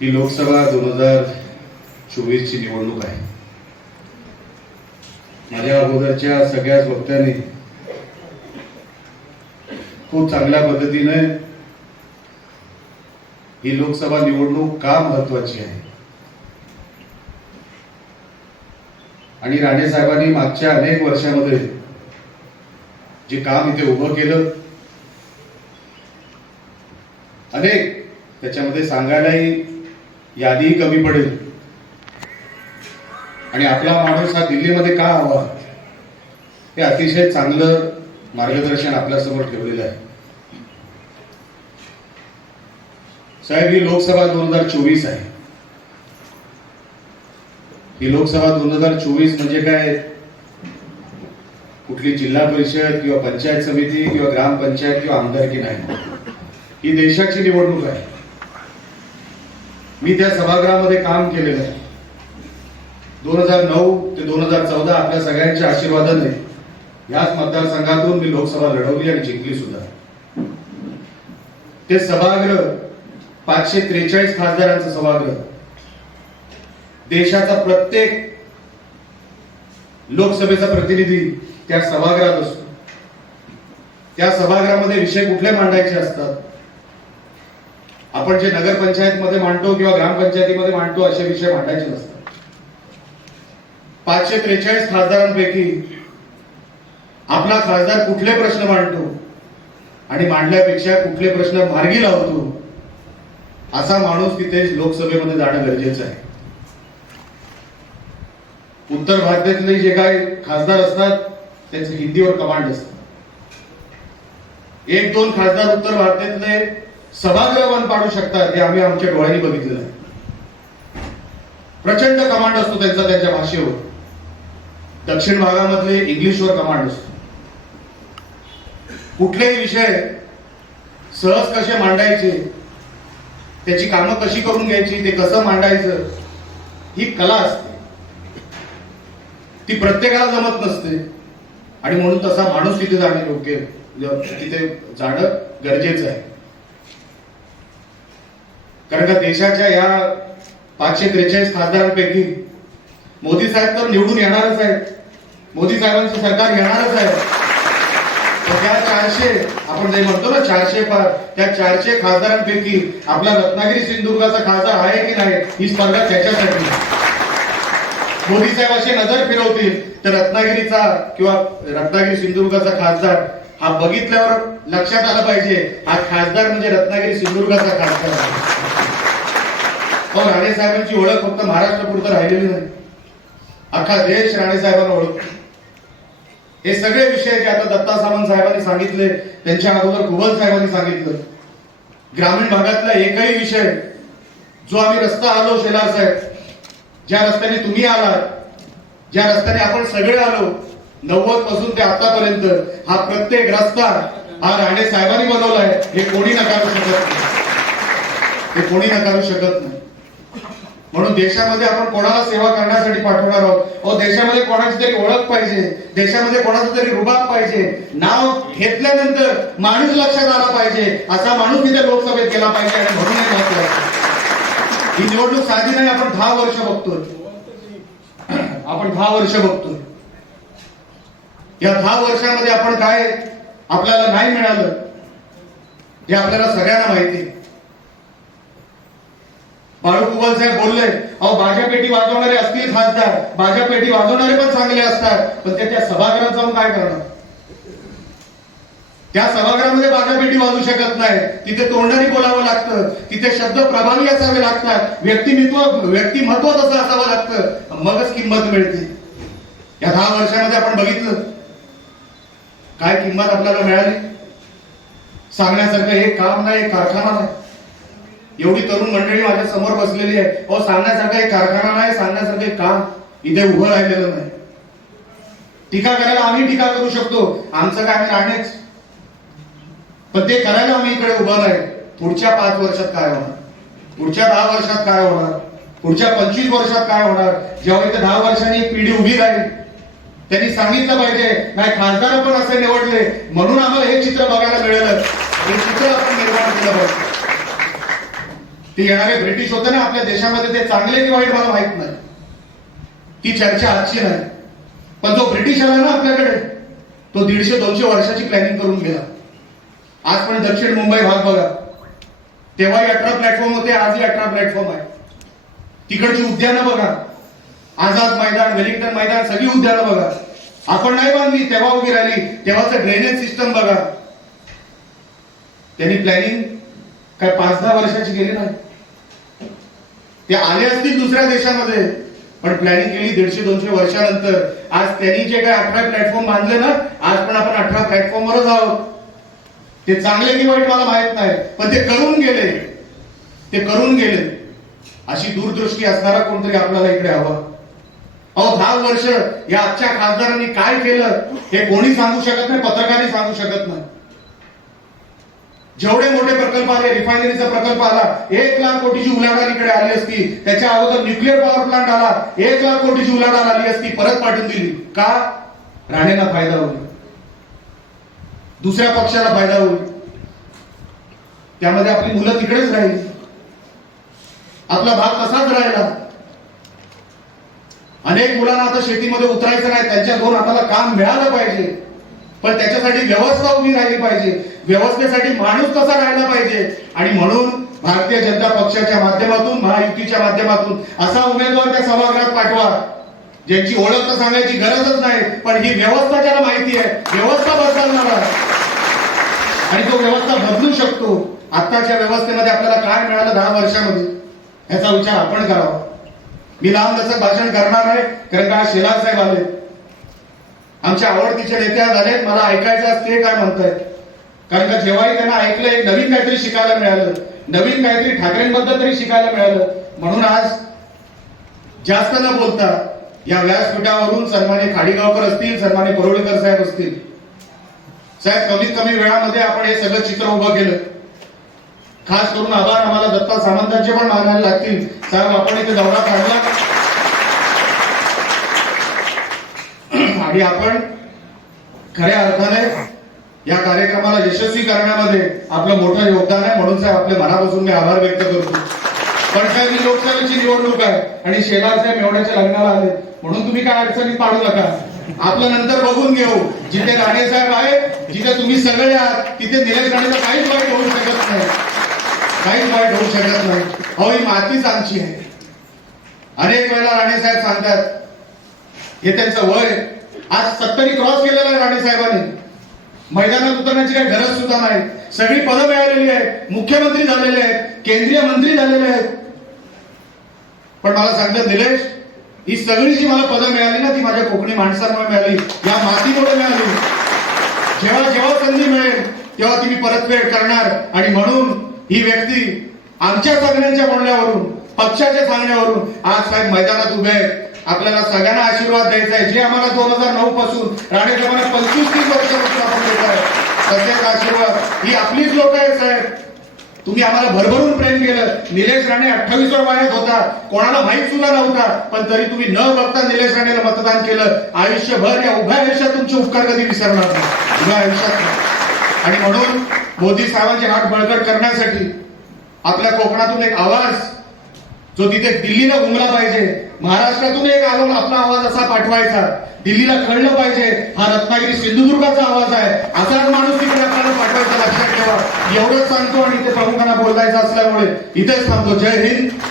ही लोकसभा दोन हजार चोवीस ची निवडणूक आहे. माझ्या अगोदरच्या सगळ्याच वक्त्यांनी खूप चांगल्या पद्धतीने ही लोकसभा निवडणूक का महत्वाची आहे? आणि राणे साहेबांनी मागच्या अनेक वर्षामध्ये जे काम इथे उभं केलं अनेक त्याच्यामध्ये सांगायलाही यादीही कमी पडेल. आणि आपला माणूस हा दिल्लीमध्ये का हवा? हे अतिशय चांगलं मार्गदर्शन आपल्यासमोर ठेवलेलं आहे. साहेब ही लोकसभा दोन हजार चोवीस आहे. ही लोकसभा दोन हजार चोवीस म्हणजे काय? कुठली जिल्हा परिषद किंवा पंचायत समिती किंवा ग्रामपंचायत किंवा आमदारकी नाही? ही देशाची निवडणूक आहे. मी त्या सभागृहामध्ये काम केलेलं आहे. दोन हजार नऊ ते दोन हजार चौदा आपल्या सगळ्यांच्या आशीर्वादाने याच मतदारसंघातून मी लोकसभा लढवली आणि जिंकली सुद्धा. ते सभागृह पाचशे त्रेचाळीस खासदारांचं सभागृह. देशाचा प्रत्येक लोकसभेचा प्रतिनिधी त्या सभागृहात असतो. त्या सभागृहामध्ये विषय कुठले मांडायचे असतात? आपण जे नगरपंचायत मध्ये मांडतो किंवा ग्रामपंचायतीमध्ये मांडतो असे विषय मांडायचे नसतात. पाचशे त्रेचाळीस खासदारांपैकी आपला खासदार कुठले प्रश्न मांडतो आणि मांडल्यापेक्षा कुठले प्रश्न मार्गी लावतो असा माणूस तिथे लोकसभेमध्ये जाणं गरजेचं आहे. उत्तर भारतातले जे काय खासदार असतात त्यांचे हिंदीवर कमांड असतात. एक दोन खासदार उत्तर भारतातले सभागृह बंद पाडू शकतात हे आम्ही आमच्या डोळ्यांनी बघितलेलं आहे. प्रचंड कमांड असतो त्यांचा त्यांच्या भाषेवर. दक्षिण भागामधले इंग्लिशवर कमांड असतो. कुठलेही विषय सहज कसे मांडायचे त्याची कामं कशी करून घ्यायची ते कसं मांडायचं ही कला असते. ती प्रत्येकाला जमत नसते. आणि म्हणून तसा माणूस तिथे जाणं योग्य तिथे जाणं गरजेचं आहे. कारण का देशाच्या या पाचशे त्रेचाळीस खासदारांपैकी मोदी साहेब तर निवडून येणारच आहेत. मोदी साहेबांचं सरकार येणारच आहे. त्या चारशे आपण जे म्हणतो ना चारशे पार त्या चारशे खासदारांपैकी आपला रत्नागिरी सिंधुदुर्गाचा खासदार आहे की नाही ही स्पर्धा त्याच्यासाठी. मोदी साहेब असे नजर फिरवतील तर रत्नागिरीचा किंवा रत्नागिरी सिंधुदुर्गाचा खासदार हा बघितल्यावर लक्षात आलं पाहिजे. हा खासदार म्हणजे रत्नागिरी सिंधुदुर्गाचा खासदार आहे. पण राणे साहेबांची ओळख फक्त महाराष्ट्रापुरतं राहिलेली नाही. अख्खा देश राणे साहेबांना हे सगळे विषय जे आता दत्ता सामंत साहेबांनी सांगितले त्यांच्या अगोदर कुबल साहेबांनी सांगितलं. ग्रामीण भागातला एकही विषय जो आम्ही रस्ता आलो शेलार साहेब ज्या रस्त्याने तुम्ही आलात ज्या रस्त्याने आपण सगळे आलो नव्वदपासून ते आतापर्यंत हा प्रत्येक रस्ता हा राणे साहेबांनी बनवलाय हे कोणी नकारू शकत नाही. हे कोणी नकारू शकत नाही. म्हणून देशामध्ये आपण कोणाला सेवा करण्यासाठी पाठवणार आहोत? अहो देशामध्ये कोणाची तरी ओळख पाहिजे. देशामध्ये कोणाचं तरी रुबाब पाहिजे. नाव घेतल्यानंतर माणूस लक्षात आला पाहिजे. असा माणूस तिथे लोकसभेत गेला पाहिजे आणि म्हणून ही निवडणूक साधी नाही आपण दहा वर्ष बघतोय. आपण दहा वर्ष बघतोय. या दहा वर्षामध्ये आपण काय आपल्याला नाही मिळालं हे आपल्याला सगळ्यांना माहिती फारुख बाळू कुबल साहेब बोलले अहो भाज्या पेटी वाजवणारे असतील खासदार भाज्या पेटी वाजवणारे पण चांगले असतात पण ते त्या सभागृहात जाऊन काय करणार? त्या सभागृहामध्ये बाजा पेटी वाजू शकत नाही. तिथे तोंडाने बोलावं लागतं. तिथे शब्द प्रभावी असावे लागतात. व्यक्तिमत्व व्यक्तिमत्व तसं असावं लागतं. मगच किंमत मिळते. या दहा वर्षामध्ये आपण बघितलं. काय किंमत आपल्याला मिळाली? सांगण्यासारखं हे काम नाही कारखाना नाही. एवढी तरुण मंडळी माझ्यासमोर बसलेली आहे. अहो सांगण्यासारखं एक कारखाना नाही सांगण्यासारखं एक काम. इथे उभं राहिलेलं नाही. टीका करायला आम्ही टीका करू शकतो. आमचं काय राहणेच. पण ते करायला आम्ही इकडे उभं नाही. पुढच्या पाच वर्षात काय होणार? पुढच्या दहा वर्षात काय होणार? पुढच्या पंचवीस वर्षात काय होणार? जेव्हा इथे दहा वर्षांनी पिढी उभी राहील त्यांनी सांगितलं पाहिजे नाही खासदार पण असे निवडले. म्हणून आम्हाला हे चित्र बघायला मिळालं. हे चित्र आपण निर्माण केलं पाहिजे. ते येणारे ब्रिटिश होते ना आपल्या देशामध्ये ते चांगले की वाईट मला माहीत नाही. ती चर्चा आजची नाही. पण जो ब्रिटिश आला ना आपल्याकडे तो दीडशे दोनशे वर्षाची प्लॅनिंग करून गेला. आज पण दक्षिण मुंबई भाग बघा. तेव्हाही अठरा प्लॅटफॉर्म होते आजही अठरा प्लॅटफॉर्म आहे. तिकडची उद्यानं बघा. आझाद मैदान वेलिंग्टन मैदान सगळी उद्यानं बघा. आपण नाही बांधली तेव्हा उभी राहिली. तेव्हाच ड्रेनेज सिस्टम बघा. त्यांनी प्लॅनिंग काय पाच दहा वर्षाची गेली नाही. ते आले असतील दुसऱ्या देशामध्ये. पण प्लॅनिंग केली दीडशे दोनशे वर्षानंतर. आज त्यांनी जे काय अठरा प्लॅटफॉर्म बांधले ना आज पण आपण अठरा प्लॅटफॉर्मवरच आहोत. ते चांगले की वाईट मला माहीत नाही पण ते करून गेले. ते करून गेले. अशी दूरदृष्टी असणारा कोणतरी आपल्याला इकडे हवा. अहो दहा वर्ष या आजच्या खासदारांनी काय केलं हे कोणी सांगू शकत नाही पत्रकारही सांगू शकत नाही. जेवढे मोठे प्रकल्प आले रिफायनरीचा प्रकल्प आला एक लाख कोटीची उलाढाल इकडे आली असती. त्याच्या अगोदर न्यूक्लिअर पॉवर प्लांट आला. एक लाख कोटीची उलाढाल आली असती. परत पाठवून दिली. का? राणेला फायदा होईल. दुसऱ्या पक्षाला फायदा होईल. त्यामध्ये आपली मुलं तिकडेच राहील. आपला भाग तसाच राहिला. अनेक मुलांना आता शेतीमध्ये उतरायचं नाही. त्यांच्या दोन हाताला काम मिळालं पाहिजे. पण त्याच्यासाठी व्यवस्था उभी राहिली पाहिजे. व्यवस्थेसाठी माणूस कसा राहिला पाहिजे. आणि म्हणून भारतीय जनता पक्षाच्या माध्यमातून महायुतीच्या माध्यमातून असा उमेदवार त्या सभागृहात पाठवा. ज्यांची ओळख तर सांगायची गरजच नाही पण ही व्यवस्था ज्याला माहिती आहे व्यवस्था बदलणार आणि तो व्यवस्था बदलू शकतो. आत्ताच्या व्यवस्थेमध्ये आपल्याला काय मिळालं दहा वर्षामध्ये? याचा विचार आपण करावा. मी लांब लचक भाषण करणार आहे कारण का? शेलार साहेब आले. आमच्या आवडतीचे नेत्या झालेत मला ऐकायचं असते ते काय म्हणतायत? कारण का जेव्हाही त्यांना ऐकलं एक नवीन काहीतरी शिकायला मिळालं. नवीन काहीतरी ठाकरेंबद्दल तरी शिकायला मिळालं. म्हणून आज जास्त न बोलता या व्यासपीठावरून सन्माने खाडीगावकर असतील सन्माने परोळेकर साहेब असतील. साहेब कमीत कमी वेळामध्ये आपण हे सगळं चित्र उभं केलं. खास करून आभार आम्हाला दत्ता सामंतांचे पण मानायला लागतील. साहेब आपण इथे दौरा काढला. आणि आपण खऱ्या अर्थाने या कार्यक्रमाला यशस्वी करण्यामध्ये आपलं मोठं योगदान आहे. म्हणून साहेब आपल्या मनापासून मी आभार व्यक्त करतो. पण साहेब ही लोकसभेची निवडणूक आहे आणि शेलार साहेब एवढ्याच्या लग्नाला आले. म्हणून तुम्ही काय अडचणीत पाडू नका. आपलं नंतर बघून घेऊ. जिथे राणे साहेब आहेत जिथे तुम्ही सगळे आहात तिथे निलेश राणेचं काहीच वाईट होऊ शकत नाही. काहीच वाईट होऊ शकत नाही. अहो ही मातीच आमची आहे. अनेक वेळेला राणे साहेब सांगतात हे त्यांचं वय आज सत्तरी क्रॉस केलेला आहे राणे साहेबांनी. मैदानात उतरण्याची काही गरज सुद्धा नाही. सगळी पदं मिळालेली आहेत. मुख्यमंत्री झालेले आहेत. केंद्रीय मंत्री झालेले आहेत. पण मला सांगतात निलेश ही सगळी जी मला पदं मिळाली ना ती माझ्या कोकणी माणसांमुळे मिळाली. या मातीमुळे मिळाली. जेव्हा जेव्हा संधी मिळेल तेव्हा ती मी परतफेड करणार. आणि म्हणून ही व्यक्ती आमच्या सांगण्याच्या बोलण्यावरून पक्षाच्या सांगण्यावरून आज साहेब मैदानात उभे आहेत. आपल्याला सगळ्यांना आशीर्वाद द्यायचा आहे. जे आम्हाला दोन हजार नऊ पासून राणे साहेबांना पंचवीस तीस वर्ष आपण देत आहे तसेच आशीर्वाद. ही आपलीच लोक आहेत साहेब. तुम्ही आम्हाला भरभरून प्रेम केलं. निलेश राणे अठ्ठावीस वयात होता. कोणाला माहीत सुद्धा नव्हता. पण तरी तुम्ही न बघता निलेश राणेला मतदान केलं. आयुष्यभर या उभ्या आयुष्यात तुमचे उपकार कधी विसरणार नाही. उभ्या आयुष्यात आणि म्हणून मोदी साहेबांची हात बळकट करण्यासाठी आपल्या कोकणातून एक आवाज जो तिथे दिल्लीला घुमला पाहिजे महाराष्ट्रातून एक आलो आपला आवाज असा पाठवायचा. दिल्लीला कळलं पाहिजे हा रत्नागिरी सिंधुदुर्गाचा आवाज आहे. असाच माणूस तिकडे आपल्याला पाठवायचा लक्षात ठेवा. एवढंच सांगतो आणि ते प्रमुखांना बोलायचं असल्यामुळे इथेच थांबतो. जय हिंद.